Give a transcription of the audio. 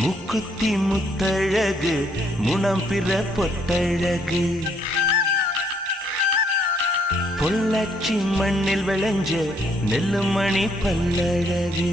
முக்குத்தி முத்தழகு முனம் பிற பொட்டழகு பொள்ளாச்சி மண்ணில் விளைஞ்ச நெல்லுமணி பல்லழகு